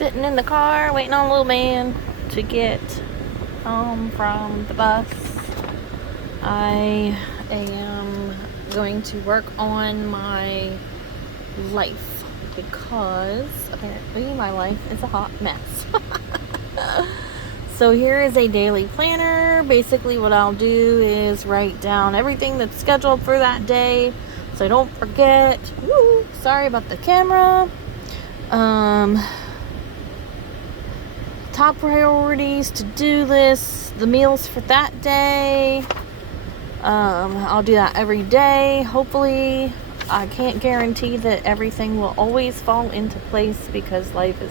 Sitting in the car waiting on little man to get home from the bus. I am going to work on my life because apparently my life is a hot mess. So here is a daily planner. Basically what I'll do is write down everything that's scheduled for that day so I don't forget. Woo, sorry about the camera. Top priorities, to-do lists, the meals for that day. I'll do that every day. Hopefully, I can't guarantee that everything will always fall into place because life is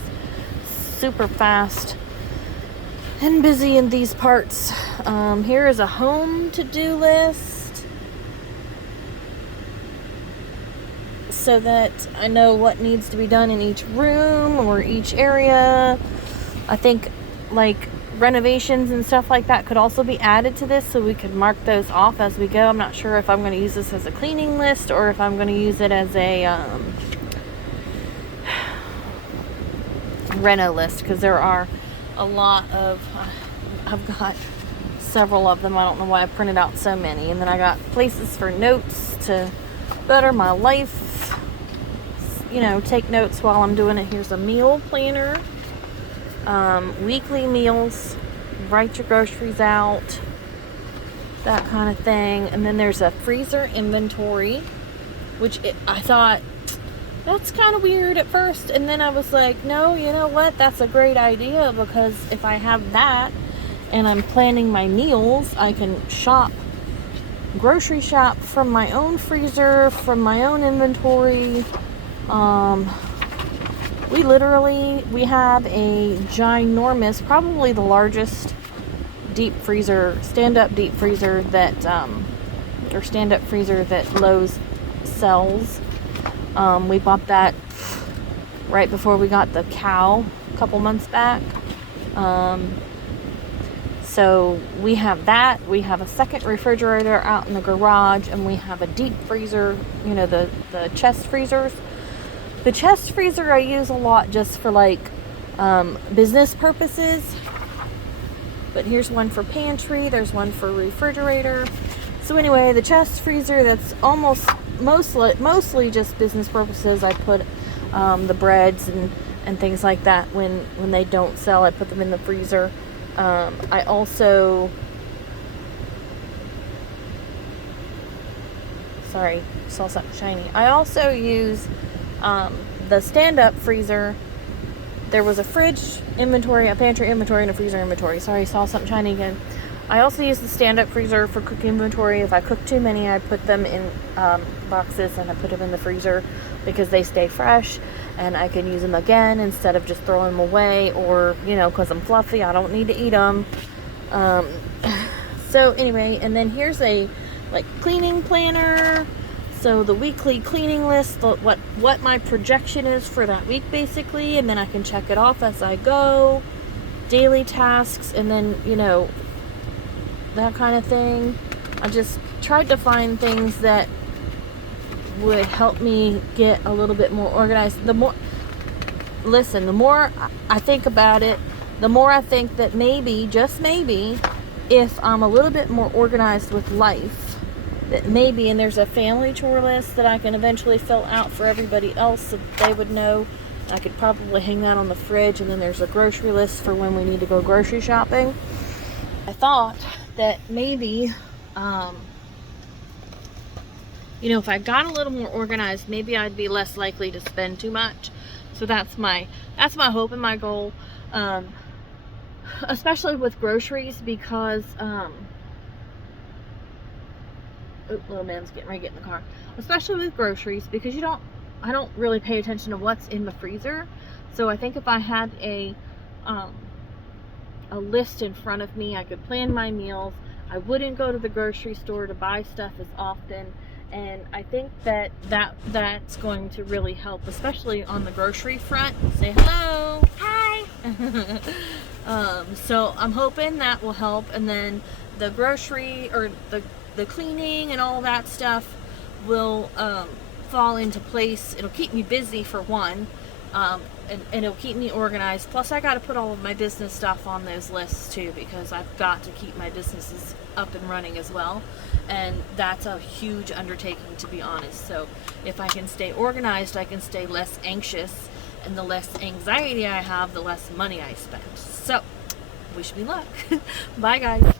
super fast and busy in these parts. Here is a home to-do list so that I know what needs to be done in each room or each area. I think like renovations and stuff like that could also be added to this so we could mark those off as we go. I'm not sure if I'm going to use this as a cleaning list or if I'm going to use it as a reno list, because there are a lot of I've got several of them. I don't know why I printed out so many. And then I got places for notes to better my life, take notes while I'm doing it. Here's a meal planner. Weekly meals, write your groceries out, that kind of thing. And then there's a freezer inventory, which I thought that's kind of weird at first, and then I was like, no, you know what, that's a great idea, because if I have that and I'm planning my meals, I can grocery shop from my own freezer, from my own inventory. We have a ginormous, probably the largest stand-up deep freezer that Lowe's sells. We bought that right before we got the cow a couple months back. So we have that. We have a second refrigerator out in the garage, and we have a deep freezer, the chest freezers. The chest freezer I use a lot just for business purposes. But here's one for pantry. There's one for refrigerator. So anyway, the chest freezer, that's mostly just business purposes. I put the breads and things like that when they don't sell. I put them in the freezer. I also... Sorry, saw something shiny. I also use the stand-up freezer. There was a fridge inventory, a pantry inventory, and a freezer inventory. Sorry, saw something shiny again. I also use the stand-up freezer for cooking inventory. If I cook too many, I put them in boxes and I put them in the freezer because they stay fresh and I can use them again instead of just throwing them away, or, because I'm fluffy, I don't need to eat them. So anyway, and then here's a cleaning planner. So the weekly cleaning list, what my projection is for that week basically, and then I can check it off as I go. Daily tasks, and then, that kind of thing. I just tried to find things that would help me get a little bit more organized. The more I think about it, the more I think that maybe, just maybe, if I'm a little bit more organized with life, that maybe, and there's a family chore list that I can eventually fill out for everybody else so that they would know. I could probably hang that on the fridge, and then there's a grocery list for when we need to go grocery shopping. I thought that maybe, if I got a little more organized, maybe I'd be less likely to spend too much. So that's my hope and my goal, especially with groceries, because, little man's getting ready to get in the car. Especially with groceries, because I don't really pay attention to what's in the freezer. So I think if I had a list in front of me, I could plan my meals. I wouldn't go to the grocery store to buy stuff as often, and I think that's going to really help, especially on the grocery front. Say hello. Hi. So I'm hoping that will help, and then the grocery or the cleaning and all that stuff will fall into place. It'll keep me busy for one, And it'll keep me organized. Plus, I got to put all of my business stuff on those lists too, because I've got to keep my businesses up and running as well. And that's a huge undertaking, to be honest. So if I can stay organized, I can stay less anxious. And the less anxiety I have, the less money I spend. So, wish me luck. Bye, guys.